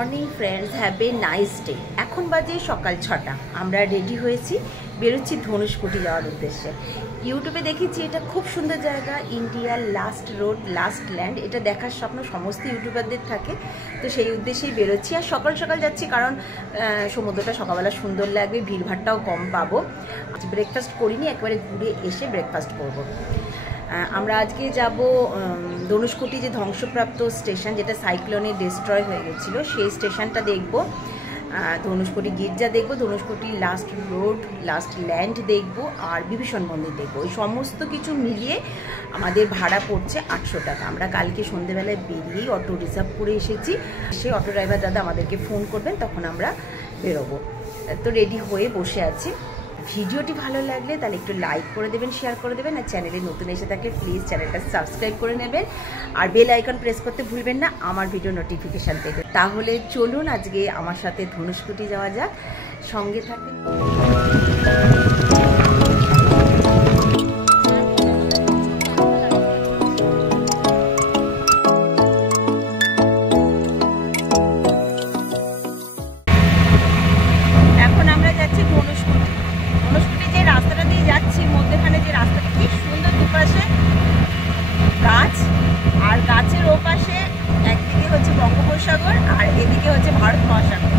Morning friends, have a nice day. এখন বাজে সকাল 6টা। আমরা রেডি হয়েছি, বেরোচ্ছি ধনুষকোটি যাওয়ার উদ্দেশ্যে। ইউটিউবে দেখেছি এটা খুব সুন্দর জায়গা, ইন্ডিয়ার লাস্ট রোড লাস্ট ল্যান্ড। এটা দেখার স্বপ্ন সমস্ত ইউটিউবারদের থাকে, তো সেই উদ্দেশ্যেই বেরোচ্ছি। আর সকাল সকাল যাচ্ছি কারণ সমুদ্রটা সকালবেলা সুন্দর লাগবে, ভিড়ভাড়টাও কম পাবো। আজ ব্রেকফাস্ট করিনি, একবারে ঘুরে এসে ব্রেকফাস্ট করবো। আমরা আজকে যাব ধনুষকোটি, যে ধ্বংসপ্রাপ্ত স্টেশন, যেটা সাইক্লোনে ডিস্ট্রয় হয়ে গেছিলো, সেই স্টেশনটা দেখব। ধনুষকোটি গির্জা দেখব, ধনুষকোটি লাস্ট রোড লাস্ট ল্যান্ড দেখব, আর বিভীষণ মন্দির দেখব। এই সমস্ত কিছু মিলিয়ে আমাদের ভাড়া পড়ছে 800 টাকা। আমরা কালকে সন্ধ্যেবেলায় বেরিয়েই অটো রিজার্ভ করে এসেছি। সেই অটো ড্রাইভার দাদা আমাদেরকে ফোন করবেন, তখন আমরা বেরোবো। তো রেডি হয়ে বসে আছি। ভিডিওটি ভালো লাগলে তাহলে একটু লাইক করে দেবেন, শেয়ার করে দেবেন, আর চ্যানেলে নতুন এসে থাকলে প্লিজ চ্যানেলটা সাবস্ক্রাইব করে নেবেন, আর বেল আইকন প্রেস করতে ভুলবেন না আমার ভিডিও নোটিফিকেশান পেতে। তাহলে চলুন আজকে আমার সাথে ধনুষকোটি যাওয়া যাক, সঙ্গে থাকবেন। এখন আমরা যাচ্ছি ধনুষকোটি। ধনুষকোটি যে রাস্তাটা দিয়ে যাচ্ছি, মধ্যখানে যে রাস্তাটা, কি সুন্দর, দুপাশে গাছ, আর গাছের ওপাশে একদিকে হচ্ছে বঙ্গোপসাগর আর এদিকে হচ্ছে ভারত মহাসাগর।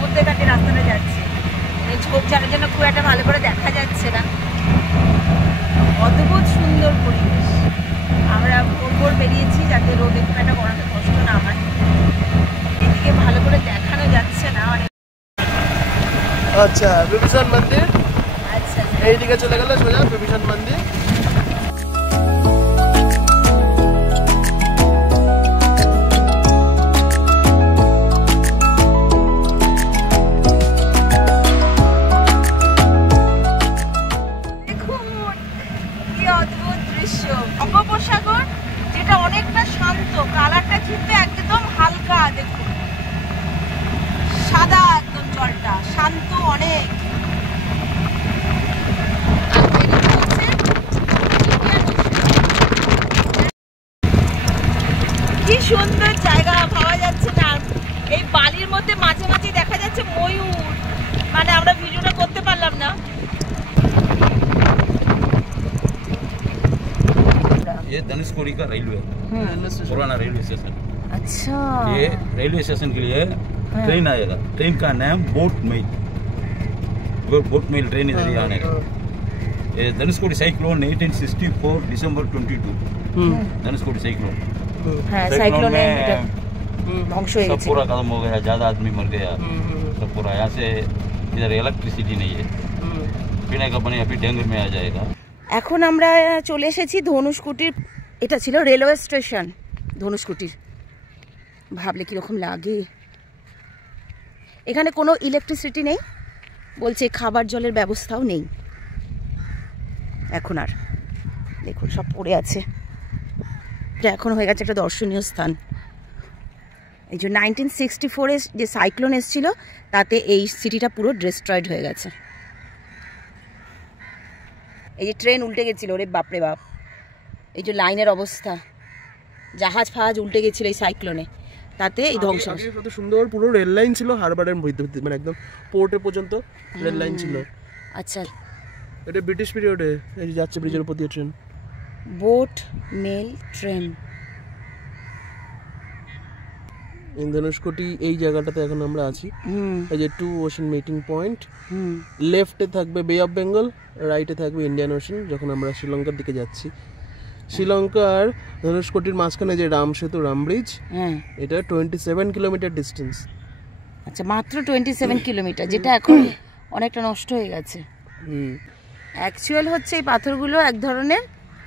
মধ্যখানে রাস্তাটা যাচ্ছে, ঝোপঝাড়ের জন্য খুব একটা ভালো করে দেখা যাচ্ছে না। অদ্ভুত সুন্দর পরিবেশ। আমরা ভোর ভোর বেরিয়েছি যাতে রোদে খুব একটা গরমে কষ্ট না হয়। এদিকে ভালো করে দেখানো যাচ্ছে না অনেক। আচ্ছা, বিভীষণ মন্দির। আচ্ছা, এইদিকে চলে গেলে সোজা বিভীষণ মন্দির। বঙ্গোপসাগর, যেটা অনেকটা শান্ত, কালারটা কিন্তু একদম হালকা, দেখুন সাদা একদম, জলটা শান্ত অনেক। কি সুন্দর জায়গা, ভাবা যাচ্ছে না। এই বালির মধ্যে মাঝে মাঝে দেখা যাচ্ছে ময়ূর, মানে আমরা ভিডিওটা করতে পারলাম না। ये धनुषकोडी का रेलवे, पुराना रेलवे स्टेशन। अच्छा, ये रेलवे स्टेशन के लिए ट्रेन आएगा। ट्रेन का नाम boat mail, boat mail train इधर ही आने का। ये धनुषकोडी साइक्लोन 1864 दिसंबर 22, धनुषकोडी साइक्लोन। साइक्लोन में ध्वंस हो सब पूरा खत्म हो गया, ज्यादा आदमी मर गया, सब पूरा। यहाँ से इधर इलेक्ट्रिसिटी नहीं है, पीने का पानी अभी डेंगू में आ जाएगा। এখন আমরা চলে এসেছি ধনুষকোটির। এটা ছিল রেলওয়ে স্টেশন ধনুষকোটির। ভাবলে কীরকম লাগে। এখানে কোনো ইলেকট্রিসিটি নেই, বলছে খাবার জলের ব্যবস্থাও নেই এখন আর। দেখুন সব পড়ে আছে। এটা এখন হয়ে গেছে একটা দর্শনীয় স্থান। এই যে 1964-এ যে সাইক্লোন এসেছিল, তাতে এই সিটিটা পুরো ডিস্ট্রয়েড হয়ে গেছে। এই যে ট্রেন উল্টে গেছিলো, রে বাপরে বাপ। এই যে লাইনের অবস্থা, জাহাজ ফাহাজ উল্টে গেছিল এই সাইক্লোনে, তাতে এই ধ্বংস। কত সুন্দর পুরো রেল লাইন ছিল, হারবারের মধ্যে, মানে একদম পোর্টে পর্যন্ত রেল লাইন ছিল। আচ্ছা, এটা ব্রিটিশ পিরিয়ডে এই যে যাচ্ছে ব্রিজের উপর দিয়ে ট্রেন, বোট মেল ট্রেন। ধনুষকোটি এই জায়গাটাতে এখন আমরা আছি। এই যে 2 ওশান মিটিং পয়েন্ট, লেফটে থাকবে বে অফ বেঙ্গল, রাইটে থাকবে ইন্ডিয়ান ওশান। যখন আমরা শ্রীলঙ্কার দিকে যাচ্ছি, শ্রীলঙ্কার ধনুষকোটির মাঝখানে যে রাম সেতু, রাম ব্রিজ, এটা 27 কিলোমিটার ডিস্টেন্স। আচ্ছা, মাত্র 27 কিলোমিটার, যেটা এখন অনেকটা নষ্ট হয়ে গেছে। অ্যাকচুয়াল হচ্ছে এই পাথরগুলো এক ধরনের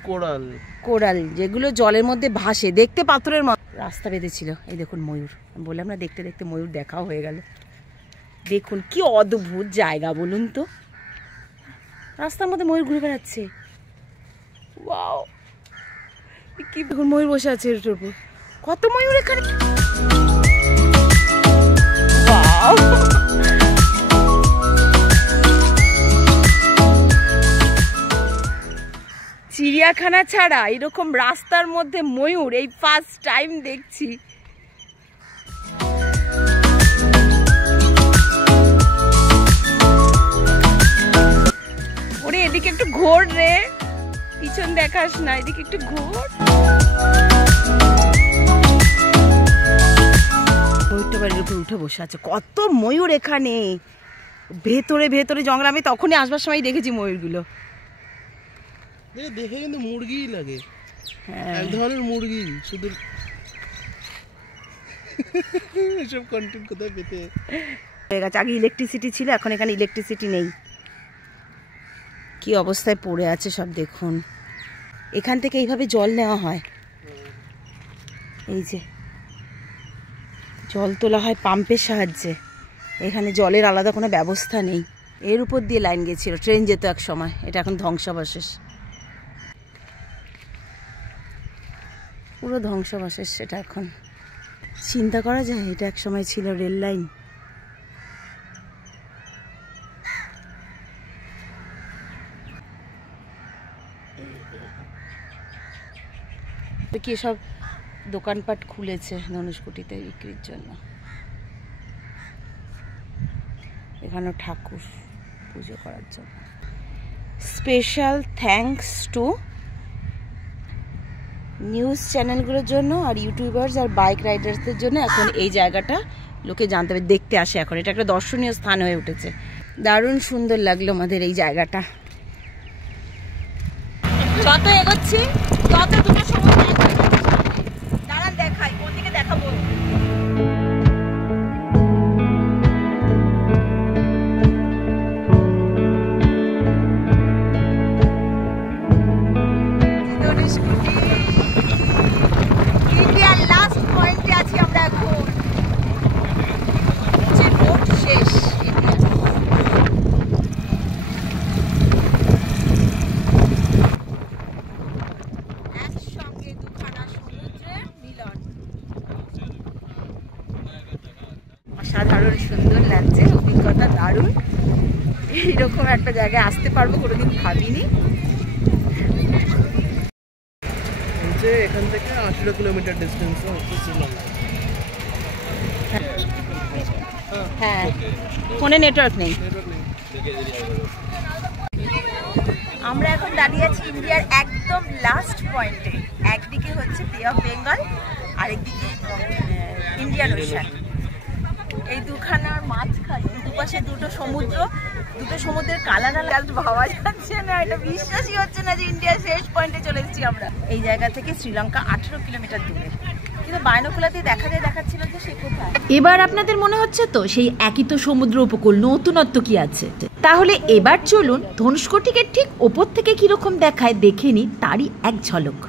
কোরাল, কোরাল, যেগুলো জলের মধ্যে ভাসে, দেখতে পাথরের মতো। রাস্তা বেঁধেছিল। এই দেখুন ময়ূর, বললাম না, দেখতে দেখতে ময়ূর দেখাও হয়ে গেল। দেখুন কি অদ্ভুত জায়গা বলুন তো, রাস্তার মধ্যে ময়ূর ঘুরে বেড়াচ্ছে। ওয়াও, কি ময়ূর বসে আছে এর উপর, কত ময়ূর এখানে। ওয়াও, চিড়িয়াখানা ছাড়া এরকম রাস্তার মধ্যে ময়ূর এই ফার্স্ট টাইম দেখছি। ঘোর রে, পিছন দেখাস না, এদিকে একটু ঘোর। ময়ূরটা বাড়ির উপর উঠে বসে আছে, কত ময়ূর এখানে, ভেতরে ভেতরে জঙ্গল। আমি তখনই আসবার সময় দেখেছি ময়ূরগুলো। দেখে কিন্তু মুরগিই লাগে, এক ধরনের মুরগি। শুধু এসব কন্টেন্ট কোথায় পেতে হয়ে গেছে। আগে ইলেকট্রিসিটি ছিল, এখন এখানে ইলেকট্রিসিটি নেই। কি অবস্থায় পড়ে আছে সব দেখুন। এখান থেকে এইভাবে জল নেওয়া হয়, এই যে জল তোলা হয় পাম্পের সাহায্যে। এখানে জলের আলাদা কোনো ব্যবস্থা নেই। এর উপর দিয়ে লাইন গেছিল, ট্রেন যেত এক সময়। এটা এখন ধ্বংসাবশেষ, পুরো ধ্বংসাবশেষ সেটা এখন। চিন্তা করা যায় এটা এক সময় ছিল রেল লাইন। কি সব দোকানপাট খুলেছে ধনুষকুটিতে বিক্রির জন্য। এখানে ঠাকুর পুজো করার জন্য। স্পেশাল থ্যাঙ্কস টু নিউজ চ্যানেলগুলোর জন্য আর ইউটিউবার্স আর বাইক রাইডার্সদের জন্য এখন এই জায়গাটা লোকে জানতে পারে, দেখতে আসে। এখন এটা একটা দর্শনীয় স্থান হয়ে উঠেছে। দারুণ সুন্দর লাগলো আমাদের এই জায়গাটা। যত এগোচ্ছি তত দুটো সময় দাঁড়ান দেখাই, কোন দিকে দেখাবো। ইন্ডিয়ার লাস্ট পয়েন্টে আছি আমরা এখন। রোড শেষ। একসঙ্গে দুখানা সমুদ্রের মিলন। অসাধারণ সুন্দর লাগছে, অভিজ্ঞতা দারুণ। এইরকম একটা জায়গায় আসতে পারবো কোনোদিন ভাবিনি। এখান থেকে 80 কিলোমিটার ডিস্টেন্স হচ্ছে শ্রীলঙ্কা। হ্যাঁ, ফোনে নেটওয়ার্ক নেই। আমরা এখন দাঁড়িয়ে আছি ইন্ডিয়ার একদম লাস্ট পয়েন্টে। একদিকে হচ্ছে বে অফ বেঙ্গল, আরেকদিকে ইন্ডিয়ান ওশান। এই দুখানার মাঝখানে দুপাশে দুটো সমুদ্র, দুটো সমুদ্রের কালার আলাদা। ভাবা যাচ্ছে না, এটা বিশ্বাসই হচ্ছে না যে ইন্ডিয়ার শেষ পয়েন্টে চলে এসেছি আমরা। এই জায়গা থেকে শ্রীলঙ্কা 18 কিলোমিটার দূরে, কিন্তু বাইনোকুলারতে দেখা যায়, দেখাচ্ছিল যে সে কোথায়। এবার আপনাদের মনে হচ্ছে তো সেই একই তো সমুদ্র উপকূল, নতুনত্ব কি আছে? তাহলে এবার চলুন ধনুষকোটিকে ঠিক ওপর থেকে কিরকম দেখায় দেখে নি তারই এক ঝলক।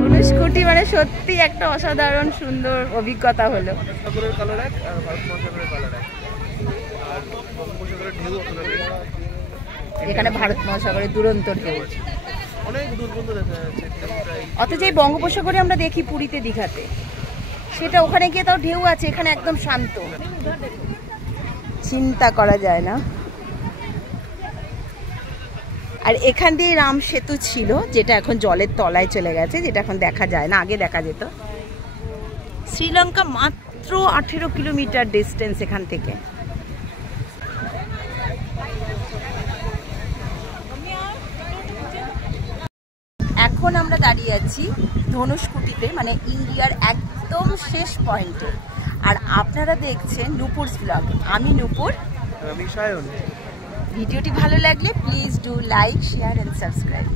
ধনুষকোটি মানে সত্যি একটা অসাধারণ সুন্দর অভিজ্ঞতা হলো। সাগরের কালার এক আর ভারত মহাসাগরের কালার এক, আর বঙ্গোপসাগরের ঢেউ ওখানে নেই। এখানে ভারত মহাসাগরের দুরন্ত ঢেউ অনেক দূর পর্যন্ত দেখা যাচ্ছে। অথচ এই বঙ্গোপসাগরে আমরা দেখি পুরীতে, দীঘাতে, সেটা ওখানে গিয়ে তাও ঢেউ আছে, এখানে একদম শান্ত। চিন্তা করা যায় না। আর এখান দিয়ে রাম সেতু ছিল, যেটা এখন জলের তলায় চলে গেছে, যেটা এখন দেখা যায় না, আগে দেখা যেত। শ্রীলঙ্কা মাত্র 18 কিলোমিটার ডিস্টেন্স এখান থেকে। এখন আমরা দাঁড়িয়ে আছি ধনুষকুটিতে, মানে ইন্ডিয়ার একদম শেষ পয়েন্টে। আর আপনারা দেখছেন নূপুরস ব্লগ। আমি নূপুর, আমি সায়ন। ভিডিওটি ভালো লাগলে please do like, share and subscribe.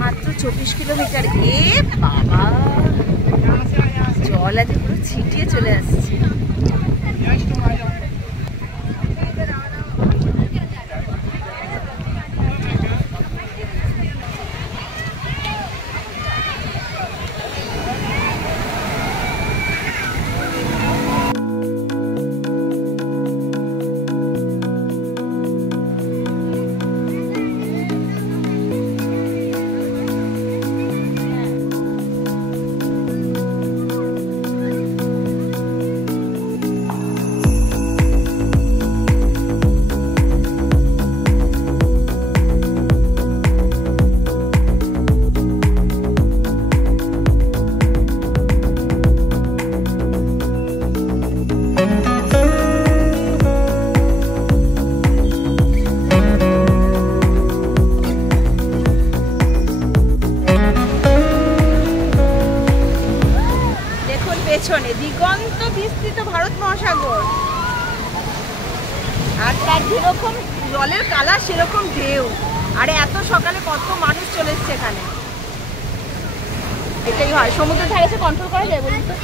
মাত্র 24 কিলোমিটার। এ বাবা, জল আজ পুরো ছিটিয়ে চলে আসছে। যেরকম জলের কালার সেরকম ঢেউ, আরে এত সকালে কত মানুষ চলে এসছে এখানে। এটাই হয়, সমুদ্রের ধারে এসে কন্ট্রোল করা যায় বলুন তো?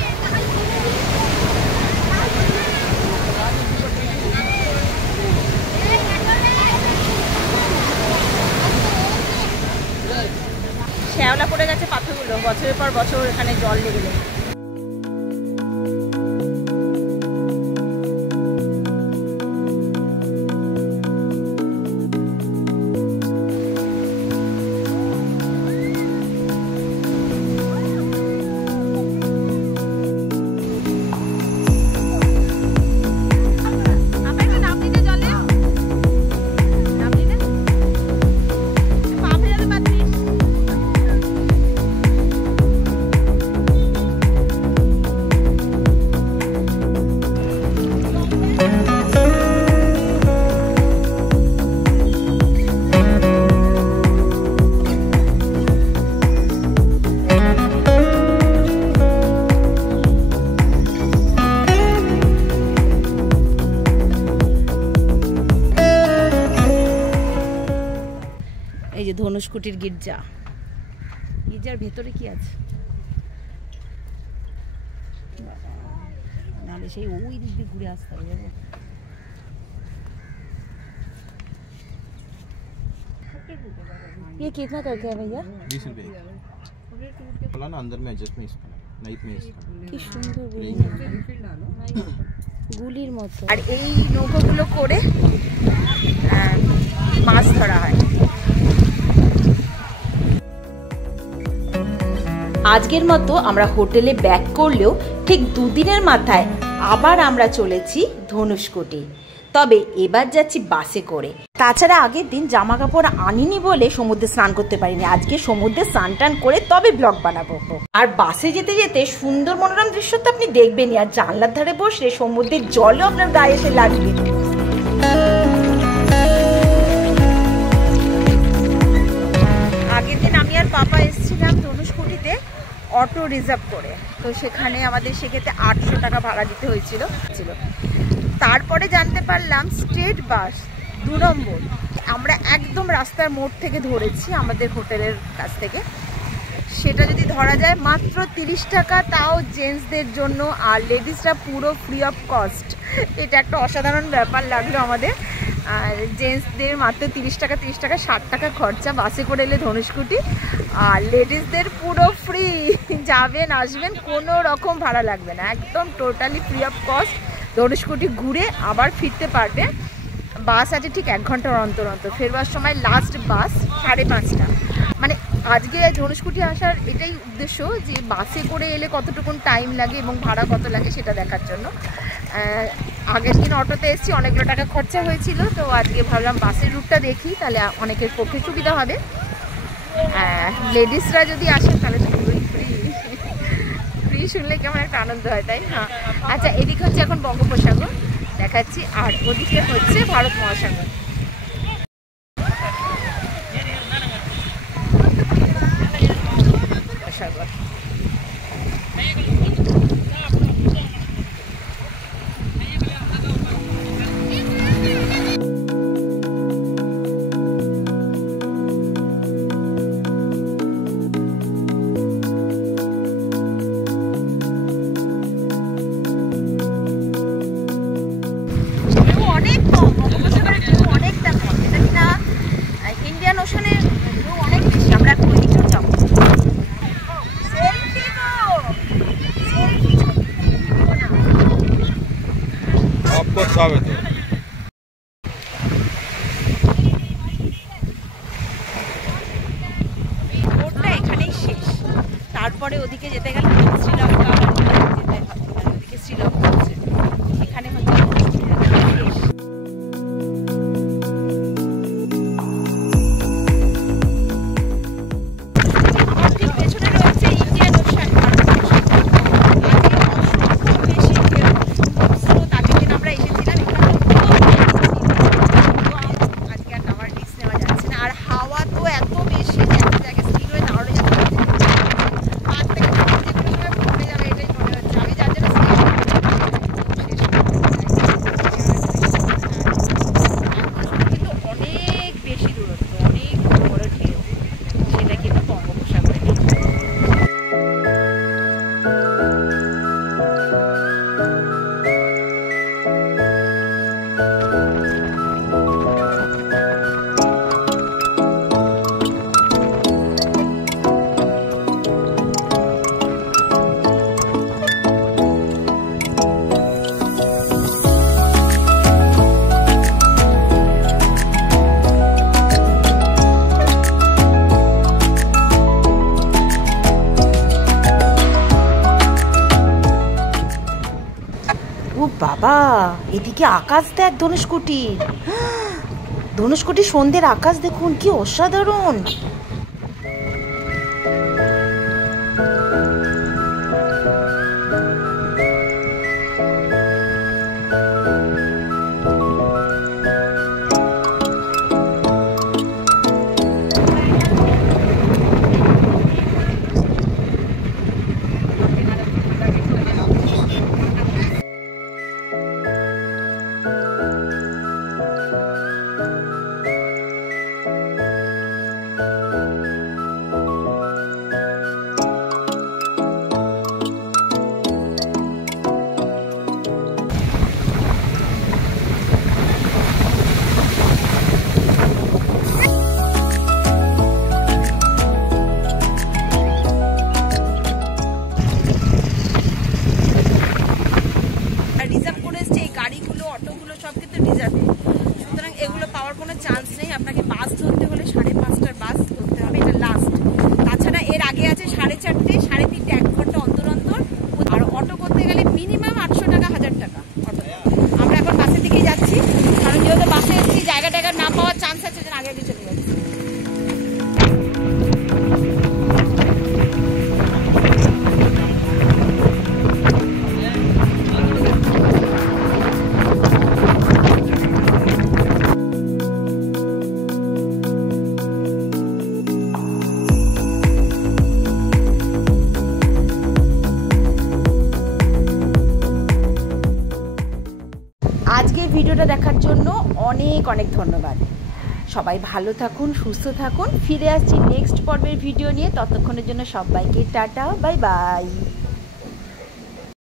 শ্যাওলা পড়ে গেছে পাথরগুলো, বছরের পর বছর এখানে জল লেগে যায়। এই যে ধনুষকুটির গির্জা, গির্জার ভেতরে কি আছে? নাহলে সেই ওই দিক দিয়ে ঘুরে আসতে হবে। ये कितना करके है भैया? 20 रुपए बोला ना, अंदर में एडजस्ट में इसका नाइफ में इसका কি সুন্দর গুলির মতো। আর এই নৌকোগুলো করে মাছ ধরা হয়। আজকের মতো আমরা হোটেলে ব্যাক করলেও ঠিক দুদিনের মাথায় আবার আমরা চলেছি ধনুষকোটি। তবে এবার যাচ্ছি বাসে করে। তাছাড়া আগের দিন জামা কাপড় আনিনি বলে সমুদ্রে স্নান করতে পারিনি। আজকে সমুদ্রে স্নান টান করে তবে ব্লগ বানাবো। আর বাসে যেতে যেতে সুন্দর মনোরম দৃশ্য তো আপনি দেখবেনই, আর জানলার ধারে বসলে সমুদ্রের জলও আপনার গায়ে এসে লাগবে। আগের দিন আমি আর পাপা এসেছিলাম ধনুষকুটিতে অটো রিজার্ভ করে, তো সেখানে আমাদের সেক্ষেত্রে 800 টাকা ভাড়া দিতে হয়েছিল। তারপরে জানতে পারলাম স্টেট বাস 2 নম্বর আমরা একদম রাস্তার মোড় থেকে ধরেছি আমাদের হোটেলের কাছ থেকে। সেটা যদি ধরা যায় মাত্র 30 টাকা, তাও জেন্টসদের জন্য, আর লেডিসরা পুরো ফ্রি অফ কস্ট। এটা একটা অসাধারণ ব্যাপার লাগলো আমাদের। আর জেন্টসদের মাত্র 30 টাকা 60 টাকা খরচা বাসে করে এলে ধনুষকুটি, আর লেডিসদের পুরো ফ্রি, যাবেন আসবেন কোনো রকম ভাড়া লাগবে না, একদম টোটালি ফ্রি অফ কস্ট। ধনুষকুটি ঘুরে আবার ফিরতে পারবে। বাস আছে ঠিক 1 ঘন্টার অন্তর অন্তর, ফেরবার সময় লাস্ট বাস 5:30। মানে আজকে ধনুষকুটি আসার এটাই উদ্দেশ্য, যে বাসে করে এলে কতটুকুন টাইম লাগে এবং ভাড়া কত লাগে সেটা দেখার জন্য। আগের দিন অটোতে এসেছি, অনেকগুলো টাকা খরচা হয়েছিল, তো আজকে ভাবলাম বাসের রুটটা দেখি, তাহলে অনেকের পক্ষে সুবিধা হবে। লেডিসরা যদি আসেন তাহলে তো পুরোই ফ্রি। ফ্রি শুনলে কেমন একটা আনন্দ হয়, তাই না? আচ্ছা, এদিকে হচ্ছে এখন বঙ্গোপসাগর দেখাচ্ছি, আর ওদিকে হচ্ছে ভারত মহাসাগর। সাগর অনেক কম, বঙ্গোপসাগরের ঢেউ অনেকটা কম। এটা কিনা ইন্ডিয়ান ওশানের ঢেউ অনেক বেশি। আমরা এখন ওইদিকেও যাবো। आपको स्वागत है। বোটটা এখানেই শেষ, তারপরে ওদিকে যেতে গেলে শ্রীলঙ্কা যেতে হবে। ওদিকে শ্রীলঙ্কা আছে, এখানে হচ্ছে শেষ। আমার ঠিক পেছনে রয়েছে ইন্ডিয়ান ওশান, অসংখ্য বেশি ঢেউ। আগের দিন আমরা এসেছিলাম, আজকে আর নামার রিস্ক নেওয়া যাচ্ছে না। আর হাওয়া তো এত বেশি যে একটা জায়গায় স্থির হয়ে দাঁড়ানো যাচ্ছে না। আকাশ দেখ ধনুষকোটির, ধনুষকোটির সন্ধ্যের আকাশ দেখুন কি অসাধারণ। চান্স নেই, আপনাকে বাস ধরতে হলে 5:30টার বাস ধরতে হবে, এটা লাস্ট। তাছাড়া এর আগে আছে 4:30, 3:30, 1 ঘন্টা অন্তর অন্তর। আর অটো করতে গেলে মিনিমাম 800 টাকা, 1000 টাকা অটো। আমরা এখন বাসের দিকে যাচ্ছি, কারণ যেহেতু বাসে এসেছি জায়গা টায়গা না পাওয়ার চান্স আছে, যেন আগে আগে চলে যাচ্ছি। আজকের ভিডিওটা দেখার জন্য অনেক অনেক ধন্যবাদ। সবাই ভালো থাকুন, সুস্থ থাকুন। ফিরে আসছি নেক্সট পর্বের ভিডিও নিয়ে। ততক্ষণের জন্য সবাইকে টাটা, বাই বাই।